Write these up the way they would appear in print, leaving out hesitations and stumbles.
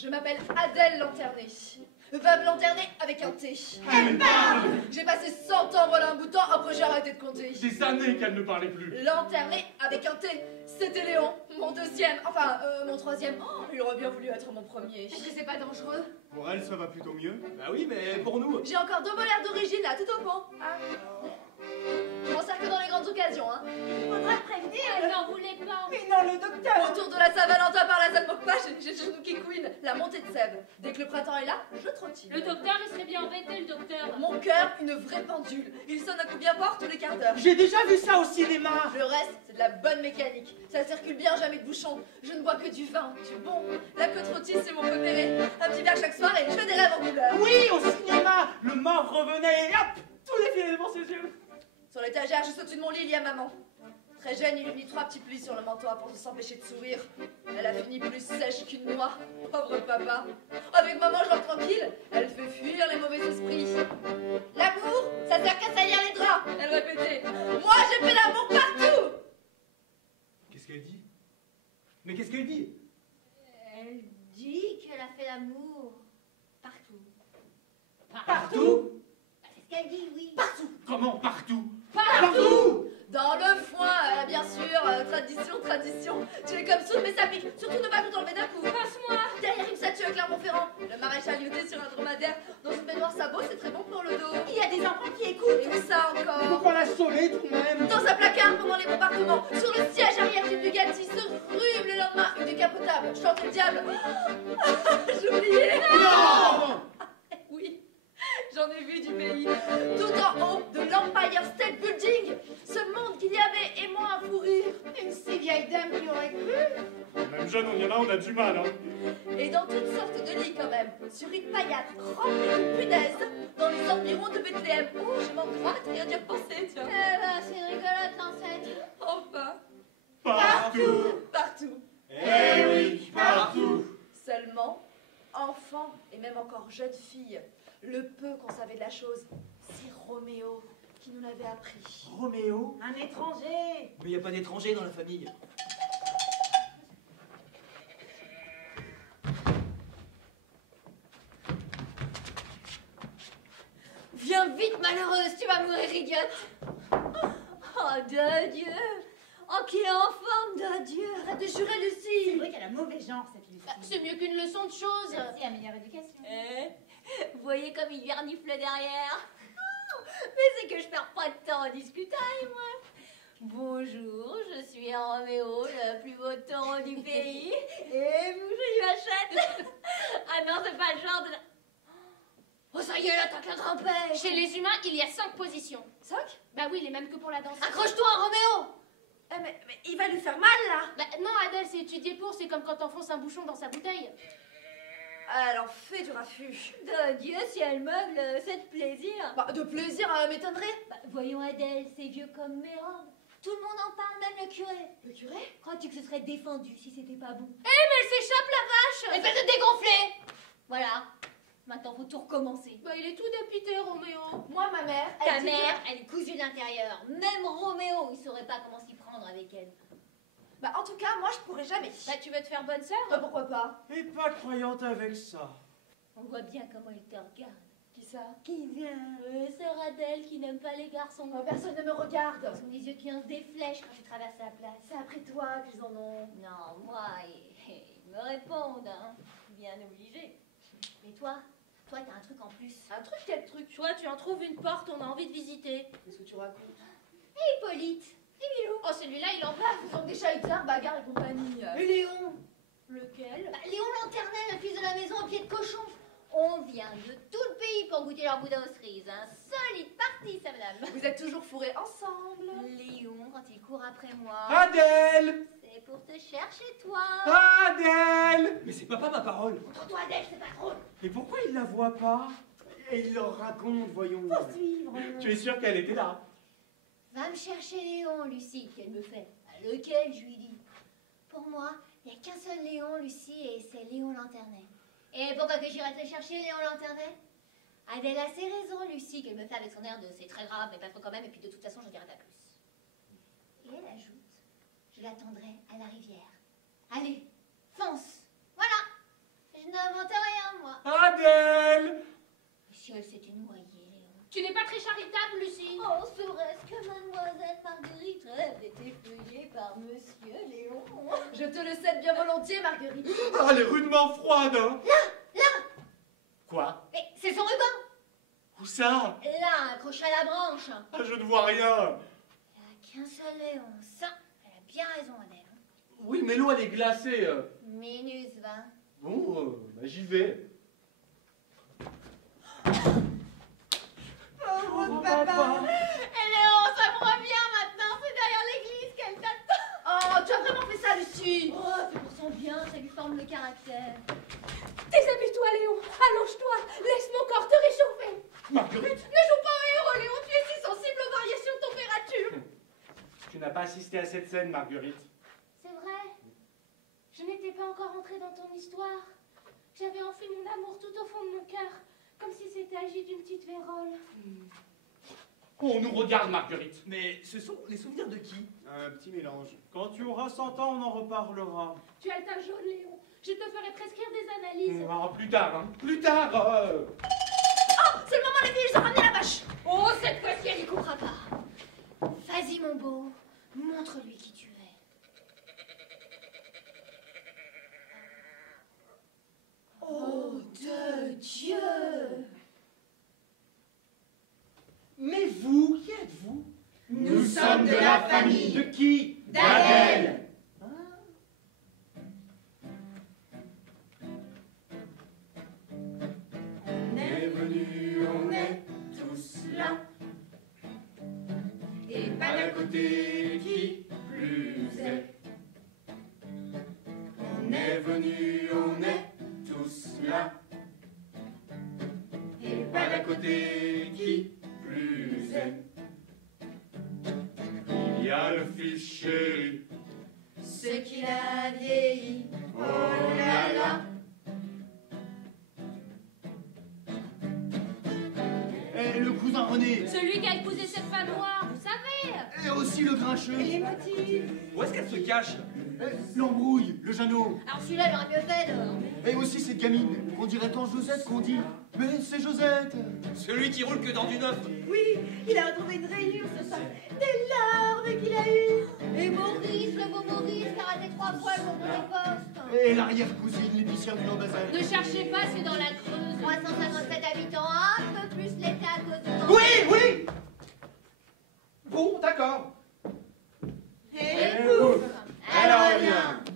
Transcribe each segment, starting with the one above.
Je m'appelle Adèle Lanternée. Va me lanterner avec un T. J'ai passé 100 ans voilà un bout de temps, après j'ai arrêté de compter. Des années qu'elle ne parlait plus. Lanterner avec un T. C'était Léon, mon deuxième, enfin mon troisième. Oh, il aurait bien voulu être mon premier. Est-ce que c'est pas dangereux? Pour elle, ça va plutôt mieux. Bah oui, mais pour nous... J'ai encore 2 molaires d'origine là, tout au fond. Ah. Je m'en sers que dans les grandes occasions, hein. Faudrait prévenir. Elle n'en voulait pas. Mais non, le docteur. Autour de la Saint-Valentin par la salle moque pas, j'ai le genou qui couine. La montée de sève. Dès que le printemps est là, je trottine. Le docteur, il serait bien embêté, le docteur. Mon cœur, une vraie pendule. Il sonne un coup bien fort tous les quarts d'heure. J'ai déjà vu ça au cinéma. Le reste, c'est de la bonne mécanique. Ça circule bien, jamais de bouchon. Je ne bois que du vin, du bon. La queue trottine, c'est mon préféré. Un petit verre chaque soir et je fais des rêves en couleur. Oui, au cinéma. Le mort revenait et hop, tous les films devant ses yeux. Sur l'étagère, juste au-dessus de mon lit, il y a maman. Très jeune, il lui mit 3 petits plis sur le menton pour s'empêcher de sourire. Elle a fini plus sèche qu'une noix. Pauvre papa. Avec maman, je dors tranquille. Elle fait fuir les mauvais esprits. L'amour, ça sert qu'à salir les draps. Elle répétait. Moi, j'ai fait l'amour partout. Qu'est-ce qu'elle dit? Mais qu'est-ce qu'elle dit? Elle dit qu'elle a fait l'amour partout. Partout. C'est ce qu'elle dit, oui. Partout. Comment partout? Partout. Dans le foin, bien sûr. Tradition. Tu es comme soude, mais ça pique. Surtout ne pas tout enlever d'un coup. Passe-moi. Derrière une statue à Clermont-Ferrand. Le maréchal lieuté sur un dromadaire. Dans une baignoire sabot, c'est très bon pour le dos. Il y a des enfants qui écoutent. Et ça Mais encore. pourquoi la sauver tout de même? Dans un placard pendant les bombardements. Sur le siège arrière d'une Bugatti. Se rhume le lendemain. Une décapotable. Chante le diable. J'oubliais. Non. Oui. J'en ai vu du pays. Tout en haut de l'Empire State Building. Ce monde qu'il y avait aimant à fou rire. Une si vieille dame qui aurait cru. Même jeune, on y en a, on a du mal, hein. Et dans toutes sortes de lits quand même. Sur une paillade remplie de punaises. Dans les environs de Bethléem. Oh, je m'en gratte rien d'y repenser, tiens. Eh ben, c'est une rigolote, l'ancêtre. Enfin. Partout. Eh oui, partout. Seulement, enfant et même encore jeune fille, le peu qu'on savait de la chose, c'est Roméo qui nous l'avait appris. Roméo. Un étranger. Mais il n'y a pas d'étrangers dans la famille. Viens vite, malheureuse, tu vas mourir idiote. Oh, de Dieu. Oh, qu'il est en forme, de Dieu. Arrête de jurer, Lucie. C'est vrai qu'elle a mauvais genre, cette fille. C'est mieux qu'une leçon de choses. Merci à meilleure éducation. Vous voyez comme il vernifle derrière. Mais c'est que je perds pas de temps à discuter, moi. Bonjour, je suis Roméo, le plus beau taureau du pays. Et vous, je lui achète. Ah non, c'est pas le genre de... Oh, ça y est, l'attaque la trempette. Chez les humains, il y a 5 positions. 5? Bah oui, les mêmes que pour la danse. Accroche-toi, Roméo. Mais il va lui faire mal, là. Bah non, Adèle, c'est étudié pour, c'est comme quand t'enfonces un bouchon dans sa bouteille. Elle en fait du raffut. De Dieu, si elle meuble, c'est de plaisir. Bah, de plaisir, m'étonnerait. Bah, voyons, Adèle, c'est vieux comme mes robes. Tout le monde en parle, même le curé. Le curé? Crois-tu que ce serait défendu si c'était pas bon? Eh, mais elle s'échappe, la vache. Elle fait te dégonfler. Voilà. Maintenant, faut tout recommencer. Bah il est tout dépité, Roméo. Moi, ma mère, Ta elle dit mère, elle est cousue de l'intérieur. Même Roméo, il saurait pas comment s'y prendre avec elle. Bah, en tout cas, moi, je pourrais jamais. Bah tu veux te faire bonne sœur? Pourquoi pas? Et pas croyante avec ça. On voit bien comment il te regarde. Qui ça? Qui vient? Sœur Adèle qui n'aime pas les garçons. Personne ne me regarde. Ce sont des yeux qui lancent des flèches quand tu traverses la place. C'est après toi qu'ils en ont. Non, moi, ils me répondent, hein. Bien obligé. Mais toi, t'as un truc en plus. Un truc, quel truc? Toi, tu en trouves une porte, on a envie de visiter. Qu'est-ce que tu racontes? Et Hippolyte, et Milou. Oh, celui-là, il en Ah, ce sont des chahuteurs, bagarres et compagnie. Et Léon. Lequel? Bah, Léon Lanternel, le fils de la maison au pied de cochon. On vient de tout le pays pour goûter leur boudin aux cerises. Un solide parti, ça, madame. Vous êtes toujours fourrés ensemble. Léon, quand il court après moi, Adèle. c'est pour te chercher, toi. Adèle. Mais c'est papa ma parole. Contre toi, Adèle, c'est pas drôle. Et pourquoi il la voit pas? Et il leur raconte, voyons. Suivre. Tu es sûr qu'elle était là? Va me chercher Léon, Lucie, qu'elle me fait. À lequel, je lui dis. Pour moi, il n'y a qu'un seul Léon, Lucie, et c'est Léon Lanternay. Et pourquoi que j'irais te chercher, Léon Lanternay? Adèle a ses raisons, Lucie, qu'elle me fait avec son air de c'est très grave, mais pas trop quand même, et puis de toute façon, je dirai pas plus. Et elle ajoute, je l'attendrai à la rivière. Allez, fonce. Voilà. Je n'aurai si elle s'était noyée, Léon. Tu n'es pas très charitable, Lucie. Oh, serait-ce que mademoiselle Marguerite rêve d'être effeuillée par monsieur Léon? Je te le cède bien volontiers, Marguerite. Ah, elle est rudement froide, hein. Là! Quoi? Mais c'est son ruban! Où ça? Là, accroché à la branche. Ah, je ne vois rien. Il n'y a qu'un seul Léon. Ça, elle a bien raison, Adèle. Oui, mais l'eau, elle est glacée. Minus 20. Bon, bah, j'y vais. Oh, papa. Et Léon, ça me revient maintenant. C'est derrière l'église qu'elle t'attend. Oh, tu as vraiment fait ça, Lucie. Oh, c'est pour son bien, ça lui forme le caractère. Déshabille-toi, Léon. Allonge-toi. Laisse mon corps te réchauffer. Marguerite, Ne joue pas au héros, Léon. Tu es si sensible aux variations de température. tu n'as pas assisté à cette scène, Marguerite. C'est vrai. Je n'étais pas encore entrée dans ton histoire. J'avais enfui mon amour tout au fond de mon cœur, comme si c'était agi d'une petite vérole. On nous regarde, Marguerite. Mais ce sont les souvenirs de qui? Un petit mélange. Quand tu auras 100 ans, on en reparlera. Tu as le teint jaune, Léon. Je te ferai prescrire des analyses. Plus tard, hein. Plus tard. C'est le moment, les filles, ils ont ramené la vache. Oh, cette fois-ci, elle y courra pas. Vas-y, mon beau. Montre-lui qui tu es. Oh, de Dieu. Mais vous, qui êtes-vous? Nous sommes de la famille De qui? d'Adèle. On est venus, on est tous là. Et pas d'un côté qui plus est. On est venus, on est tous là. Et pas d'un côté qui plus est. Il y a le fils chéri. Ce qu'il a vieilli, oh là là. Et le cousin René. Celui qui a épousé cette femme noire, vous savez. Et aussi le grincheux. Les motifs. Où est-ce qu'elle se cache? L'embrouille, le Jeannot. Alors celui-là, il aurait mieux fait de... Et aussi cette gamine. On dirait tant Josette qu'on dit. Mais c'est Josette. Celui qui roule que dans du neuf. Oui, il a retrouvé une rayure ce soir. Des larmes qu'il a eues. Et Maurice, le beau Maurice, qui a raté 3 fois le concours des postes. Et l'arrière-cousine, l'épicière du Lambazal. Ne cherchez pas, c'est dans la Creuse. 357 habitants, un peu plus l'été à cause de... Oui, oui. Bon, d'accord. Et pouf, elle revient.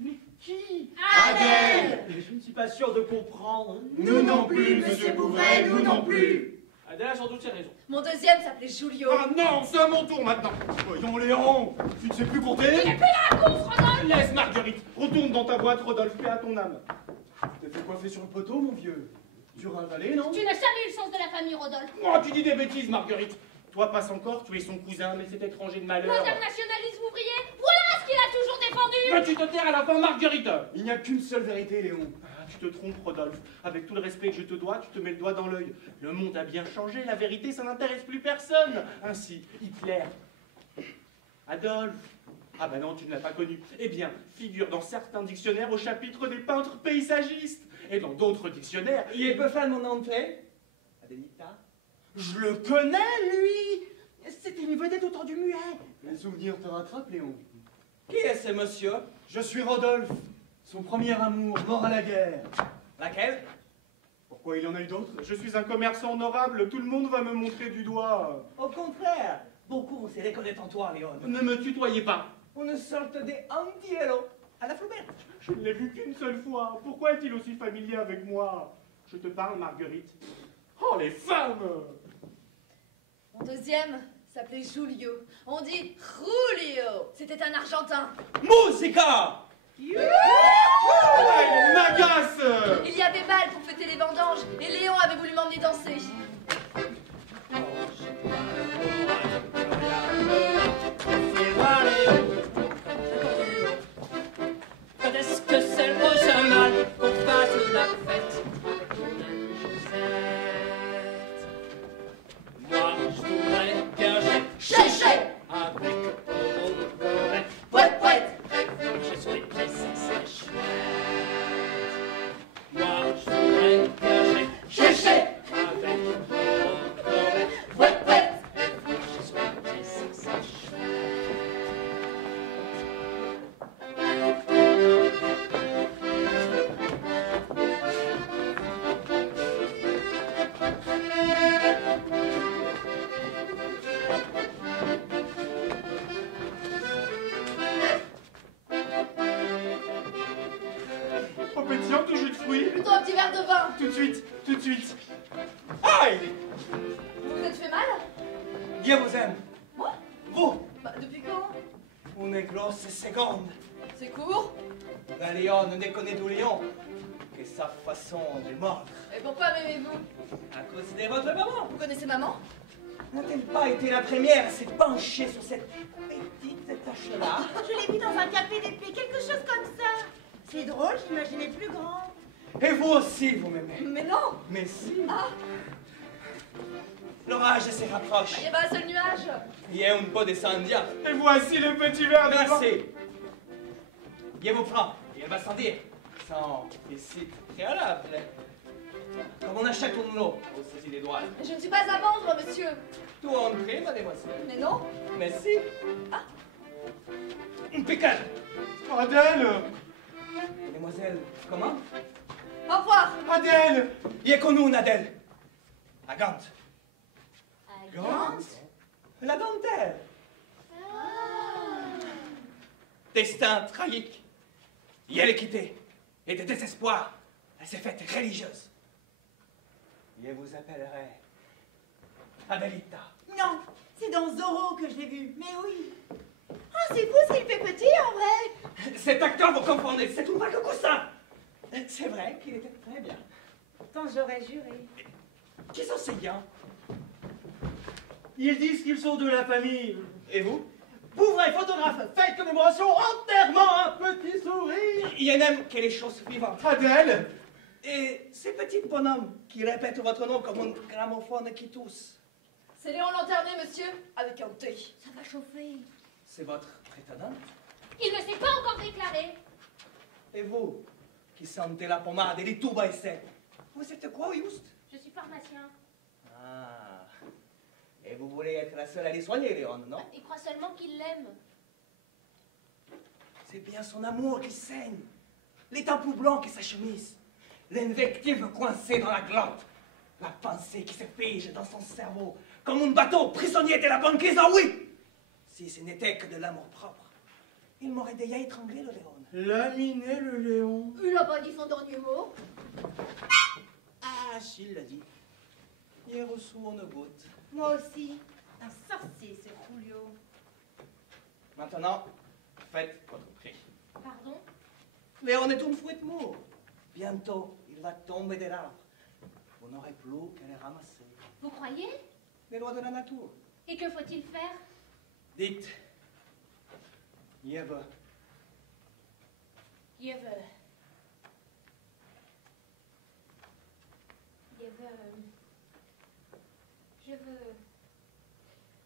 Mais qui? Adèle. Je ne suis pas sûr de comprendre. Nous non plus, monsieur Bouvray, nous non plus. Adèle a sans doute ses raisons. Mon deuxième s'appelait Julio. Ah non, c'est à mon tour maintenant. Voyons, Léon. Tu ne sais plus compter? Laisse, Marguerite. Retourne dans ta boîte, Rodolphe, paix à ton âme. Tu t'es fait coiffer sur le poteau, mon vieux. Dur à avaler, non? Tu n'as jamais eu le sens de la famille, Rodolphe. Oh, tu dis des bêtises, Marguerite. Toi, passe encore, tu es son cousin, mais cet étranger de malheur. L'internationalisme ouvrier, voilà ce qu'il a toujours défendu. Mais tu te taires à la fin, Marguerite. Il n'y a qu'une seule vérité, Léon. Ah, tu te trompes, Rodolphe. Avec tout le respect que je te dois, tu te mets le doigt dans l'œil. Le monde a bien changé, la vérité, ça n'intéresse plus personne. Ainsi, Hitler, Adolphe. Ah bah non, tu ne l'as pas connu. Eh bien, figure dans certains dictionnaires au chapitre des peintres paysagistes. Et dans d'autres dictionnaires, Il est peu fan, mon entrée. Adelita. Je le connais, lui. C'était une vedette au temps du muet. Les souvenirs te rattrapent, Léon. Qui est ce monsieur? Je suis Rodolphe, son premier amour, mort à la guerre. Laquelle? Pourquoi il y en a eu d'autres? je suis un commerçant honorable, tout le monde va me montrer du doigt. Au contraire, beaucoup vont se reconnaître en toi, Léon. Ne me tutoyez pas. Une sorte de anti-héros à la Flaubert. Je ne l'ai vu qu'une seule fois. Pourquoi est-il aussi familier avec moi? Je te parle, Marguerite. Oh, les femmes! Mon deuxième s'appelait Julio. On dit Julio. C'était un Argentin. Musica! Ah, il m'agace! Il y avait bal pour fêter les vendanges et Léon avait voulu m'emmener danser. Quand est-ce que c'est le prochain mal qu'on fasse la fête? Moi, je voudrais bien Chéché. avec Aurore Boret. Pouet, pouet. Je suis pressé, c'est chouette. Moi, je voudrais bien Chéché. avec verre de vin. Tout de suite, tout de suite. Aïe! Vous vous êtes fait mal? Dieu vous aime. Moi? Vous, Bah, depuis quand? une grosse seconde. C'est court. La lionne ne connaît du lion que sa façon de mordre. Et pourquoi m'aimez-vous? À cause de votre maman. Vous connaissez maman? N'a-t-elle pas été la première à se pencher sur cette petite tache-là? Je l'ai vu dans un café d'épée, quelque chose comme ça. C'est drôle, j'imaginais plus grand. Et vous aussi, vous m'aimez. Mais non. Mais si. Ah, L'orage se rapproche. il y avait un seul nuage. Il y a un peu de sandia. Et voici le petit verre de vin. Merci. Je vous prends. Il va sans dire. Sans visite préalable. Comme on achète un lot au saisie des douanes. Je ne suis pas à vendre, monsieur. Tout en prix, mademoiselle. Mais non. Merci. Ah. Impeccable. Adèle. Mademoiselle, comment? Au revoir. Adèle. Il est connu une Adèle. À Gand. Gand? La dentelle. Ah. Destin tragique. Et elle est quittée. Et de désespoir, elle s'est faite religieuse. Je vous appellerai Adelita. Non, c'est dans Zorro que je l'ai vu, mais oui. Ah, c'est fou s'il fait petit en vrai. Cet acteur, vous confondez, c'est tout pas que coussin. C'est vrai qu'il était très bien. Pourtant, j'aurais juré. Qui sont ces gens? Ils disent qu'ils sont de la famille. Et vous? Pauvre photographe, fête commémoration, enterrement, un petit sourire. Il y en a que les choses vivantes. Adèle. Et ces petits bonhommes qui répètent votre nom comme un gramophone qui tousse. C'est Léon Lanterné, monsieur, avec un T. Ça va chauffer. C'est votre prétendante? Il ne s'est pas encore déclaré. Et vous, qui sentez la pommade et les toubas et sec, vous êtes quoi, juste? Je suis pharmacien. Ah. Et vous voulez être la seule à les soigner, Léon, non? Il croit seulement qu'il l'aime. C'est bien son amour qui saigne, les tampons blancs qui s'achemisent, l'invective coincée dans la glotte, la pensée qui se fige dans son cerveau, comme un bateau prisonnier de la banquise. Ah oui! Si ce n'était que de l'amour propre, il m'aurait déjà étranglé, le Léon. Laminé le Léon. Il n'a pas dit son dernier mot. Ah, s'il l'a dit. Il a reçu une goutte. Moi aussi. Un sorcier, ce Julio. Maintenant, faites votre prix. Pardon? Léon est une fouette mort. Bientôt, il va tomber de l'arbre. Vous n'aurez plus qu'à les ramasser. Vous croyez? Les lois de la nature. Et que faut-il faire? Dites. Je veux. Je veux.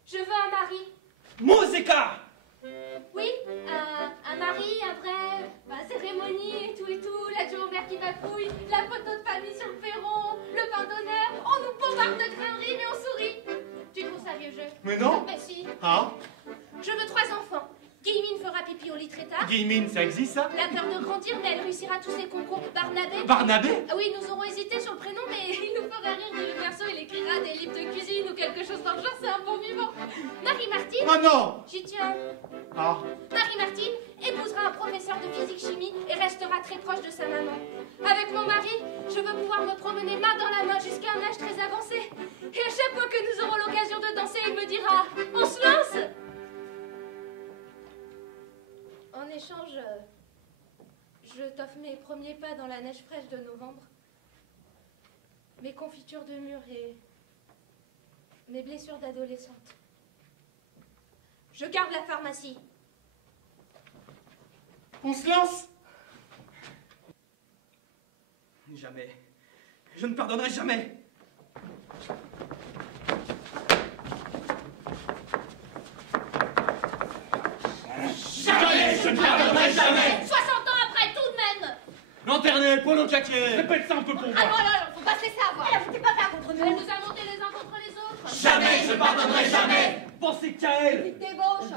Je veux un mari. Musica! Oui, un mari, après, cérémonie et tout, l'adjoint au maire qui bafouille, la photo de famille sur le perron, le pain d'honneur, on nous bombarde de crâneries mais on sourit. Tu trouves ça vieux jeu? Mais non. Mais si. Ah. Je veux 3 enfants. Guillemine fera pipi au lit très tard. Guillemine, ça existe ça? La peur de grandir, mais elle réussira tous ses concours. Barnabé. Barnabé? Ah oui, nous aurons hésité sur le prénom, mais il nous fera rire que le perso, il écrira des livres de cuisine ou quelque chose dans le genre, c'est un bon vivant. Marie-Martine. Ah non. J'y tiens. Ah. Marie-Martine épousera un professeur de physique-chimie et restera très proche de sa maman. Avec mon mari, je veux pouvoir me promener main dans la main jusqu'à un âge très avancé. Et à chaque fois que nous aurons l'occasion de danser, il me dira « On se lance !» En échange, je t'offre mes premiers pas dans la neige fraîche de novembre, mes confitures de mûres et mes blessures d'adolescente. Je garde la pharmacie. On se lance? Jamais. Je ne pardonnerai jamais. Jamais, je ne pardonnerai jamais. 60 ans après, tout de même. Lanterné, Polo Jacquier. Répète ça un peu pour moi. Ah non, là, faut pas se laisser avoir. Elle a foutu pas faire contre Elle nous. nous a montés les uns contre les autres. Jamais, je pardonnerai jamais. Pensez qu'à elle. Il débauche.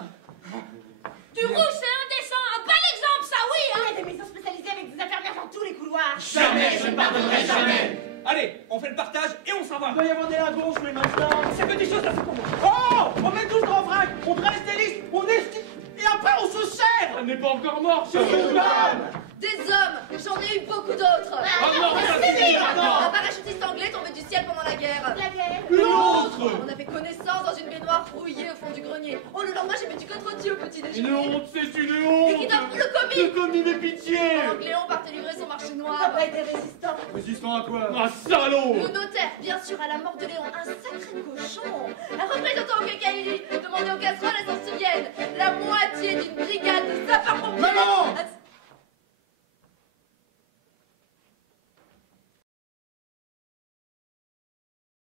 Du rouge, c'est indécent. Un bel exemple, ça, oui, Il hein. y a des maisons spécialisées avec des infirmières dans tous les couloirs. Jamais, je ne pardonnerai jamais. Allez, on fait le partage et on s'en va. Il doit y avoir des lagons, mais maintenant. Ces petites choses là, c'est pour moi. Oh! On met tous en vrac, on dresse des listes, on estime, et après on se serre! Elle n'est pas encore morte, je vous donne! Des hommes, j'en ai eu beaucoup d'autres. Un parachutiste anglais tombé du ciel pendant la guerre. La guerre. L'autre. On avait connaissance dans une baignoire rouillée au fond du grenier. Oh, le lendemain, j'ai bu du côte-rôti au petit déjeuner. Une honte, c'est une Et honte. qui t'offre le commis. Le commis de pitié. Léon partait livrer son marché T'as noir. pas été résistant. Résistant à quoi? Un salaud. Le notaire, bien sûr, à la mort de Léon, un sacré cochon. Un représentant au Cacaïli, demandé aux casseroles, elles s'en souviennent. La moitié d'une brigade de sapeurs-pompiers. Maman.